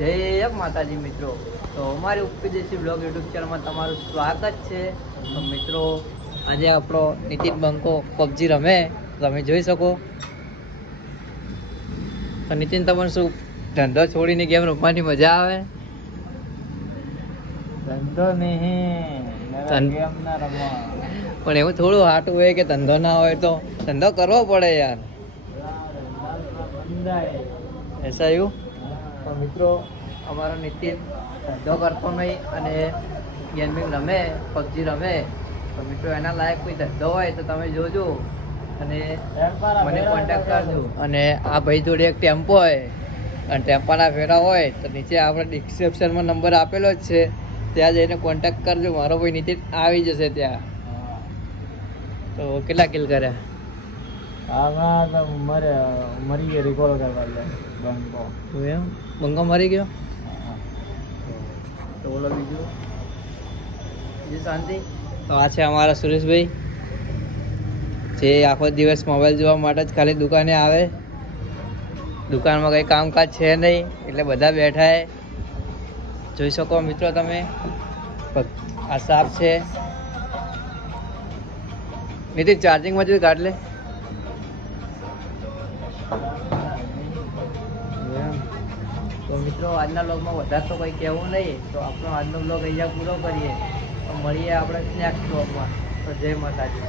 જય માતાજી મિત્રો. તો અમારી ઉપદેશી બ્લોગ યુટ્યુબ ચેનલમાં તમારું સ્વાગત છે. તો મિત્રો આજે આપણો નીતિન બંકો પબજી રમે, તમે જોઈ શકો. તો નીતિન, તમને શું ધંધો છોડીને ગેમ રમવાની મજા આવે? ધંધો નહીં, ગેમ ના રમવા. પણ એવું થોડું હાટું હોય કે ધંધો ના હોય તો ધંધો કરવો પડે યાર. એસા એવું? તો મિત્રો અમારો નીતિન ધંધો કરતો નહીં અને ગેમિંગ રમે, પબજી રમે. તો મિત્રો એના લાયક કોઈ ધંધો હોય તો તમે જોજો અને મને કોન્ટેક્ટ કરજો. અને આ ભાઈ જોડે એક ટેમ્પો હોય અને ટેમ્પાના ફેરા હોય તો નીચે આપણે ડિસ્ક્રિપ્શનમાં નંબર આપેલો જ છે, ત્યાં જઈને કોન્ટેક્ટ કરજો. મારો ભાઈ નીતિન આવી જશે ત્યાં. તો કેટલા કિલ કર્યા? મરી ગયો, રિકોલ કરવા બંકો. એમ બંકો મરી ગયો? તો બોલો બીજું શાંતિ? તો આ છે અમારા સુરેશભાઈ, જે આખો દિવસ મોબાઈલ જોવા માટે જ ખાલી દુકાને આવે. દુકાનમાં કંઈ કામકાજ છે નહીં એટલે બધા બેઠા છે. જોઈ શકો મિત્રો તમે. આ સાપ છે. નીતિન ચાર્જિંગમાં જ કાઢ લે. તો મિત્રો આજના બ્લોગમાં વધારે તો કંઈ કહેવું નહીં, તો આપણો આજનો બ્લોગ અહીંયા પૂરો કરીએ. તો મળીએ આપણે નેક્સ્ટ બ્લોગમાં. તો જય માતાજી.